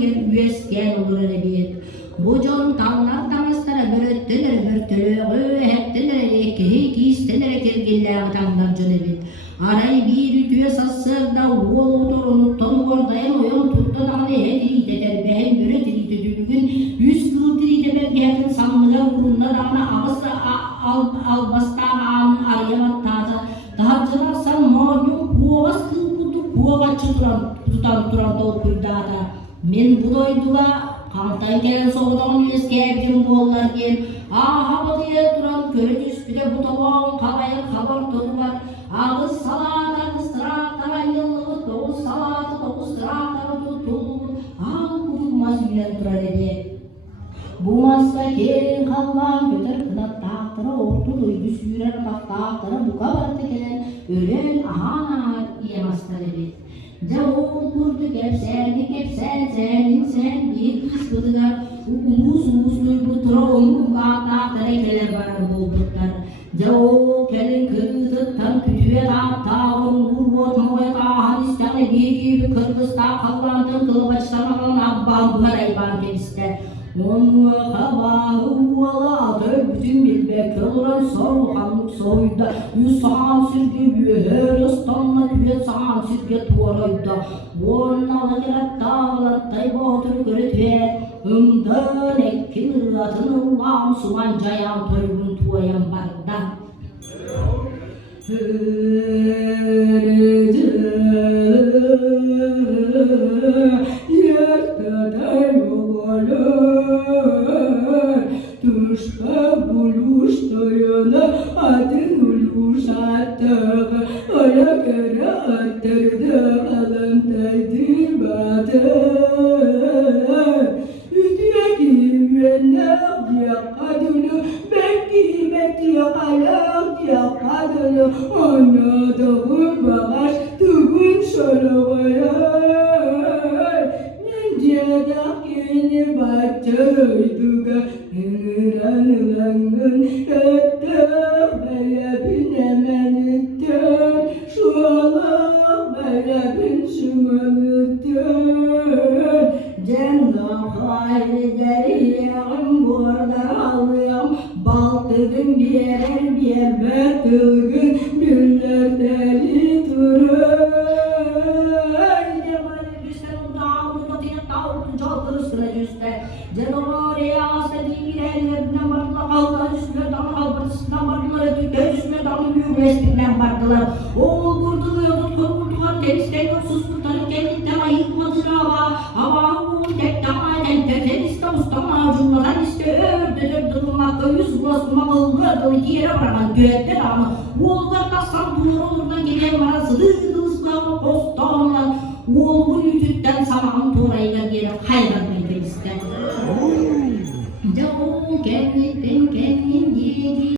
diyen üyesken olur edebiyet. Bojon tağlar damaslara böröttüler börtölöğü heptiler ekehi kiisteler kergellere tağlar jönebet. Aray bir ütüye sassırda uol otorunu tonu ordayan oyon tuttu dağını hedirite derbehem börö dirite dülgün yüz kıl dirite belgehetin samlığa vurunda dağına ağızda albasta ağın arayamat taza dağcılarsan mornyum kuovas kıl kutu kuovatçı tutan doğu kuydağda. Men bu doyduga kamtan gelen soğudan yüzge bizim bollar gen aha diye duran köre üstüne bu tavan kalaya kabar tozu var ağız salata ağız trakta yıllığı dokuz salata dokuz trakta tutulur ağ kurulmaz bilen durar edi bu masla kerin kallan götür kıdat tağtıra ortuluy düsürer tağtıra bu kabartı gelen ölen ahana iyemazlar edi. Jauh kurdu kepsen sen bir kız kızlar umus duygu tron kata terekeler barang bulutlar jauh kelin kızı tam kütüye tağın vurvot moya halis tane bir kırgız ta kallandın kılıbaçlamadan abban buharay banken ister onu kabahu ala bütün bilbek kılıran sorhanlık soyda yusan sürgü her istanla tüyet sağan sürgü tuvarayda bonna lagirat dağlar tayba otur göretve ımdan ekil atın ulan suman cayan toygun tuvayan barda Tuşka buluş doyana adın uluş attığı Ola göre attırdı alantaydır badı Üdüye girenler diye kadını Bekti kalak diye kadını Ona doğun bağış duğun şorovaya Nincedak yeni batırıydıga Nıranılanın öttür Baya binemenittir Şu Allah baya bin şumanıttır Cennet hayri deriyem burada alıyorum Baltırın bir yer betılgın Güller deli durur O kurtuluyor, kurtuluyor, temizleniyor, suskurtarır, kendinden ayıkmadır hava tek tamamen teröriste ustama cümleden ördüdür durmak, yüz bulasmak, ılgırdığı yere bırakan düetler ama oğullar kastan durur olurdan gelen bana sıdırdığı postanlar oğulun yüzütten saman torayla geri hayranmayı ister. Jauh kendi